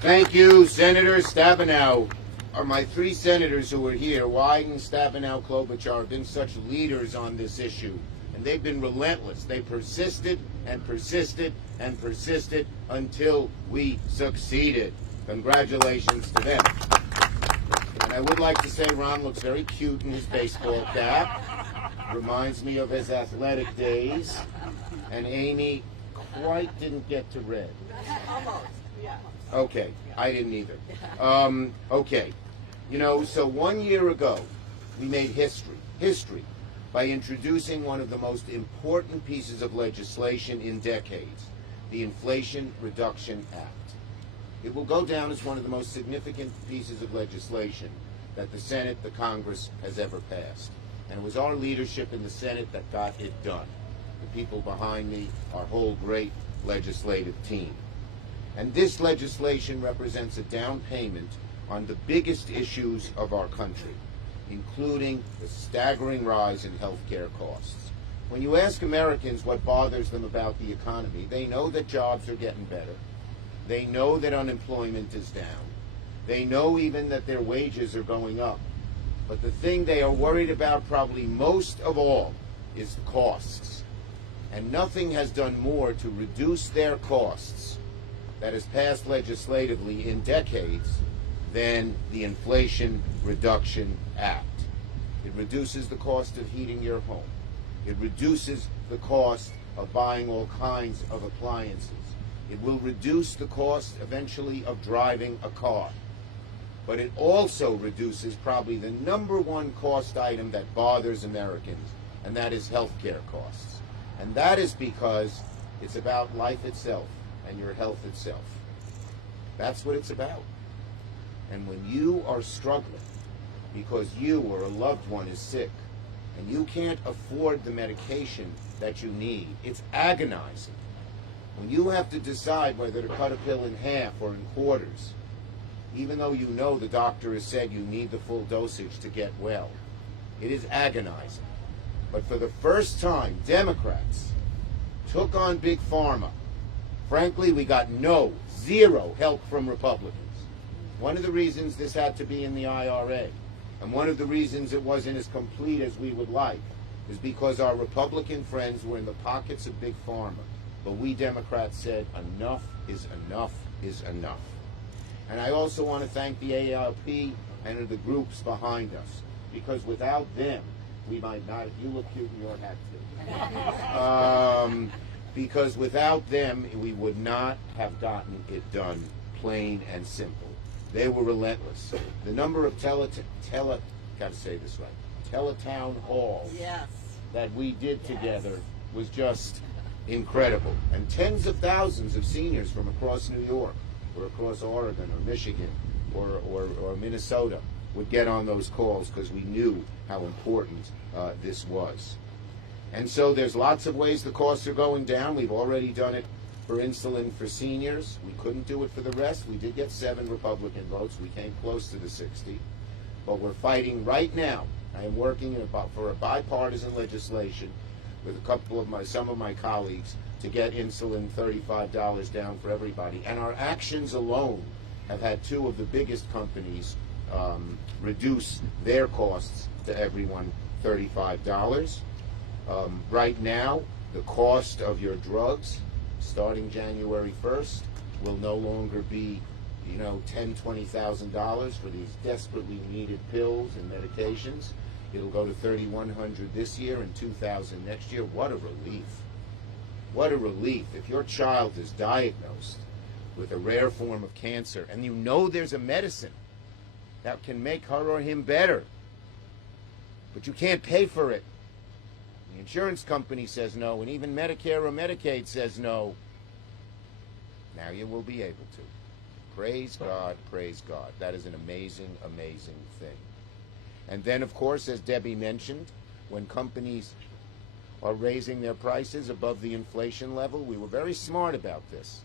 Thank you, Senator Stabenow. Are my three senators who are here, Wyden, Stabenow, Klobuchar, have been such leaders on this issue. And they've been relentless. They persisted and persisted and persisted until we succeeded. Congratulations to them. And I would like to say Ron looks very cute in his baseball cap. Reminds me of his athletic days. And Amy quite didn't get to red. Almost, yeah. Okay, I didn't either. Okay, you know, so 1 year ago, we made history, by introducing one of the most important pieces of legislation in decades, the Inflation Reduction Act. It will go down as one of the most significant pieces of legislation that the Senate, the Congress, has ever passed. And it was our leadership in the Senate that got it done. The people behind me, our whole great legislative team. And this legislation represents a down payment on the biggest issues of our country, including the staggering rise in health care costs. When you ask Americans what bothers them about the economy, they know that jobs are getting better. They know that unemployment is down. They know even that their wages are going up. But the thing they are worried about probably most of all is the costs. And nothing has done more to reduce their costs that has passed legislatively in decades than the Inflation Reduction Act. It reduces the cost of heating your home. It reduces the cost of buying all kinds of appliances. It will reduce the cost eventually of driving a car. But it also reduces probably the #1 cost item that bothers Americans, and that is health care costs. And that is because it's about life itself and your health itself. That's what it's about. And when you are struggling because you or a loved one is sick and you can't afford the medication that you need, it's agonizing. When you have to decide whether to cut a pill in half or in quarters, even though you know the doctor has said you need the full dosage to get well, it is agonizing. But for the first time, Democrats took on Big Pharma. Frankly, we got zero help from Republicans. One of the reasons this had to be in the IRA, and one of the reasons it wasn't as complete as we would like, is because our Republican friends were in the pockets of Big Pharma. But we Democrats said enough is enough is enough. And I also want to thank the AARP and the groups behind us, because without them, we might not. You look cute in your hat too. Because without them, we would not have gotten it done, plain and simple. They were relentless. The number of teletown halls that we did together was just incredible. And tens of thousands of seniors from across New York, or across Oregon, or Michigan, or Minnesota would get on those calls because we knew how important this was. And so there's lots of ways the costs are going down. We've already done it for insulin for seniors. We couldn't do it for the rest. We did get 7 Republican votes. We came close to the 60. But we're fighting right now. I am working for a bipartisan legislation with some of my colleagues to get insulin $35 down for everybody. And our actions alone have had 2 of the biggest companies reduce their costs to everyone $35. Right now, the cost of your drugs, starting January 1st, will no longer be, $10,000, $20,000 for these desperately needed pills and medications. It'll go to $3,100 this year and $2,000 next year. What a relief. What a relief. If your child is diagnosed with a rare form of cancer and you know there's a medicine that can make her or him better, but you can't pay for it. The insurance company says no, and even Medicare or Medicaid says no. Now you will be able to. Praise God, praise God. That is an amazing, amazing thing. And then, of course, as Debbie mentioned, when companies are raising their prices above the inflation level, we were very smart about this.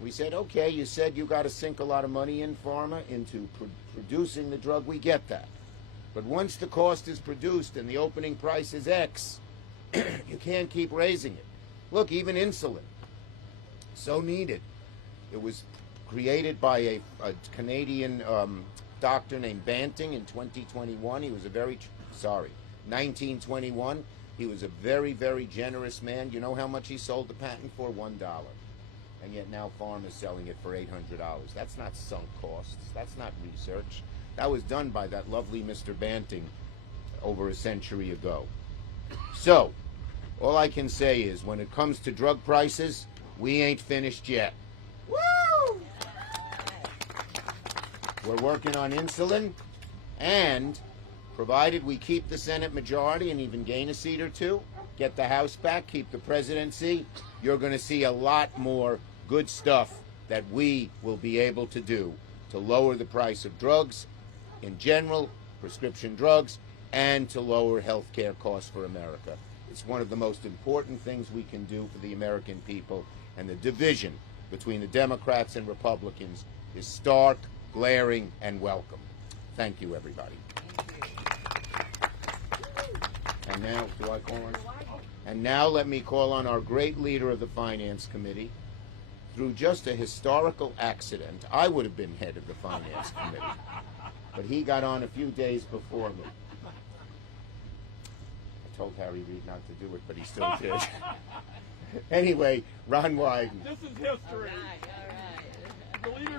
We said, okay, you said you got to sink a lot of money in pharma into producing the drug. We get that. But once the cost is produced and the opening price is X, you can't keep raising it. Look, even insulin, so needed. It was created by a Canadian doctor named Banting in 2021. He was a 1921. He was a very, very generous man. You know how much he sold the patent for? $1. And yet now Pharma is selling it for $800. That's not sunk costs. That's not research. That was done by that lovely Mr. Banting over a century ago. So, all I can say is, when it comes to drug prices, we ain't finished yet. Woo! We're working on insulin, and provided we keep the Senate majority and even gain a seat or two, get the House back, keep the presidency, you're going to see a lot more good stuff that we will be able to do to lower the price of drugs in general, prescription drugs, and to lower health care costs for America. It's one of the most important things we can do for the American people, and the division between the Democrats and Republicans is stark, glaring, and welcome. Thank you, everybody. And now, do I call on? And now let me call on our great leader of the Finance Committee. Through just a historical accident, I would have been head of the Finance Committee, but he got on a few days before me. I told Harry Reid not to do it, but he still did. Anyway, Ron Wyden. This is history. All right. The leaders